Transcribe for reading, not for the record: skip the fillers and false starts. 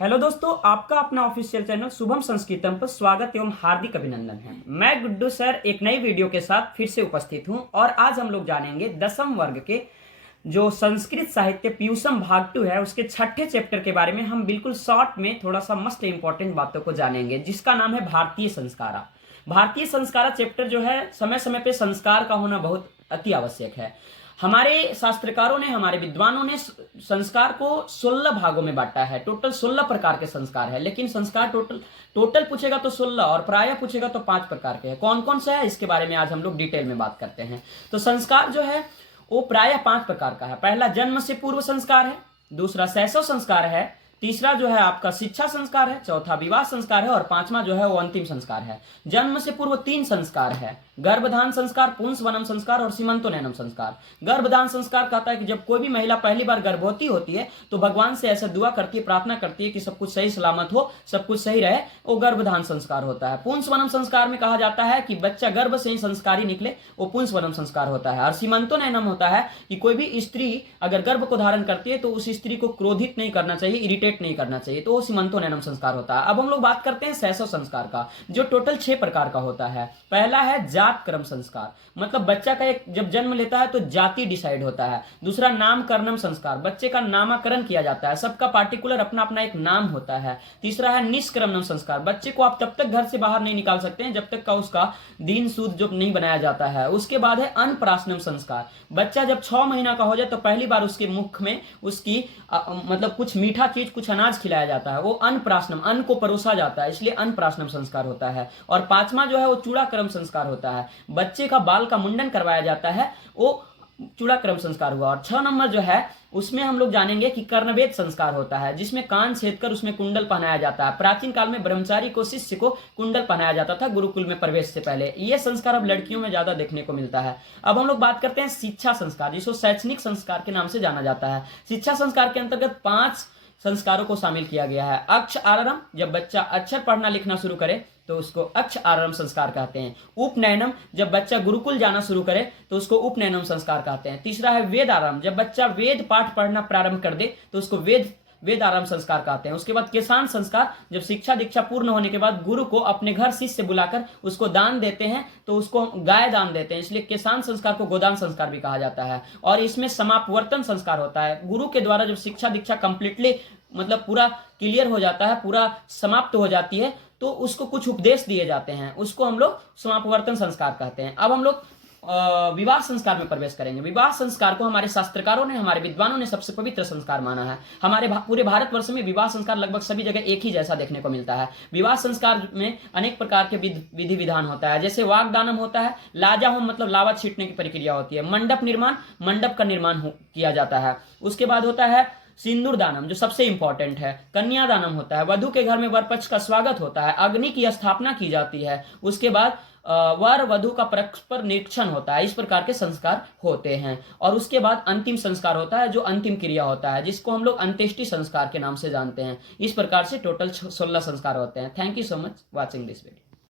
Hello दोस्तों, आपका अपना ऑफिशियल चैनल शुभम संस्कृतम पर स्वागत एवं हार्दिक अभिनंदन है। मैं गुड्डू सर एक नई वीडियो के साथ फिर से उपस्थित हूं और आज हम लोग जानेंगे 10वीं वर्ग के जो संस्कृत साहित्य पीयूषम भाग 2 है उसके छठे चैप्टर के बारे में हम बिल्कुल शॉर्ट में थोड़ा सा मस्त इंपॉर्टेंट बातों को जानेंगे, जिसका नाम है भारतीय संस्कारा। भारतीय संस्कारा चैप्टर जो है समय समय पे संस्कार का होना बहुत अति आवश्यक है। हमारे शास्त्रकारों ने, हमारे विद्वानों ने संस्कार को 16 भागों में बांटा है। टोटल 16 प्रकार के संस्कार है, लेकिन संस्कार टोटल पूछेगा तो 16 और प्रायः पूछेगा तो 5 प्रकार के हैं। कौन कौन से है इसके बारे में आज हम लोग डिटेल में बात करते हैं। तो संस्कार जो है वो प्रायः 5 प्रकार का है। पहला जन्म से पूर्व संस्कार है, दूसरा शैशव संस्कार है, तीसरा जो है आपका शिक्षा संस्कार है, चौथा विवाह संस्कार है और पांचवा जो है वो अंतिम संस्कार है। जन्म से पूर्व 3 संस्कार है, गर्भधान संस्कार, पुंसवनम संस्कार और सीमंतोनयनम संस्कार। गर्भधान संस्कार कहता है कि जब कोई भी महिला पहली बार गर्भवती होती है तो भगवान से ऐसा दुआ करती है, प्रार्थना करती है कि सब कुछ सही सलामत हो, सब कुछ सही रहे, वो गर्भधान संस्कार होता है। पुंसवनम संस्कार में कहा जाता है कि बच्चा गर्भ से ही संस्कारी निकले, वो पुंसवनम संस्कार होता है। और सीमंतोनयनम होता है कि कोई भी स्त्री अगर गर्भ को धारण करती है तो उस स्त्री को क्रोधित नहीं करना चाहिए, इरिटेट नहीं करना चाहिए, तो वो सीमंतोनयनम संस्कार होता है। अब हम लोग बात करते हैं शैशव संस्कार का, जो टोटल 6 प्रकार का होता है। पहला है जात क्रम संस्कार, मतलब बच्चा का एक जब जन्म लेता है तो जाति डिसाइड होता है। दूसरा नामकरणम संस्कार, बच्चे का नामकरण किया जाता है, सबका पार्टिकुलर अपना अपना एक नाम होता है। तीसरा है निष्क्रमणम संस्कार, बच्चे को आप तब तक घर से बाहर नहीं निकाल सकते हैं जब तक का उसका दीन सूद जो नहीं बनाया जाता है। उसके बाद है अन्नप्राशनम संस्कार, बच्चा जब 6 महीना का हो जाए तो पहली बार उसके मुख में उसकी मतलब कुछ मीठा चीज, कुछ अनाज खिलाया जाता है, वो अन्नप्राशनम, अन्न को परोसा जाता है, इसलिए अन्नप्राशनम संस्कार होता है। और पांचवा जो है वो चूड़ाक्रम संस्कार होता है, बच्चे का बाल का मुंडन करवाया जाता है, वो चूड़ाक्रम संस्कार हुआ। और 6 नंबर जो है उसमें हम लोग जानेंगे कि कर्णवेद संस्कार होता है, जिसमें कान छेद कर उसमें कुंडल पहनाया जाता है। प्राचीन काल में ब्रह्मचारी को, शिष्य को कुंडल पहनाया जाता था गुरुकुल में प्रवेश से पहले। यह संस्कार अब लड़कियों में ज्यादा देखने को मिलता है। अब हम लोग बात करते हैं शिक्षा संस्कार, जिसको शैक्षणिक संस्कार के नाम से जाना जाता है। शिक्षा संस्कार के अंतर्गत 5 संस्कारों को शामिल किया गया है। अक्ष आरंभ, जब बच्चा अक्षर पढ़ना लिखना शुरू करे तो उसको अक्ष आरंभ संस्कार कहते हैं। उपनयनम, जब बच्चा गुरुकुल जाना शुरू करे तो उसको उपनयनम संस्कार कहते हैं। तीसरा है वेद आरंभ, जब बच्चा वेद पाठ पढ़ना प्रारंभ कर दे तो उसको वेद आरंभ संस्कार कहते हैं। उसके बाद किसान संस्कार, जब शिक्षा दीक्षा पूर्ण होने के बाद गुरु को अपने घर शिष्य बुलाकर उसको दान देते हैं तो उसको गाय दान देते हैं, इसलिए किसान संस्कार को गोदान संस्कार भी कहा जाता है। और इसमें समापवर्तन संस्कार होता है, गुरु के द्वारा जब शिक्षा दीक्षा कंप्लीटली मतलब पूरा क्लियर हो जाता है, पूरा समाप्त हो जाती है, तो उसको कुछ उपदेश दिए जाते हैं, उसको हम लोग समापवर्तन संस्कार कहते हैं। अब हम लोग विवाह संस्कार में प्रवेश करेंगे। विवाह संस्कार को हमारे शास्त्रकारों ने, हमारे विद्वानों ने सबसे पवित्र संस्कार माना है। हमारे पूरे भारतवर्ष में विवाह संस्कार लगभग सभी जगह एक ही जैसा देखने को मिलता है। विवाह संस्कार में अनेक प्रकार के विधि विधान होता है, जैसे वागदानम होता है, लाजा होम मतलब लावा छीटने की प्रक्रिया होती है, मंडप निर्माण, मंडप का निर्माण किया जाता है। उसके बाद होता है सिंदूर दानम, जो सबसे इंपॉर्टेंट है, कन्यादानम होता है, वधु के घर में वर पक्ष का स्वागत होता है, अग्नि की स्थापना की जाती है, उसके बाद वर वधु का परस्पर निरीक्षण होता है। इस प्रकार के संस्कार होते हैं। और उसके बाद अंतिम संस्कार होता है, जो अंतिम क्रिया होता है, जिसको हम लोग अंत्येष्टि संस्कार के नाम से जानते हैं। इस प्रकार से टोटल 16 संस्कार होते हैं। Thank you so much watching this video.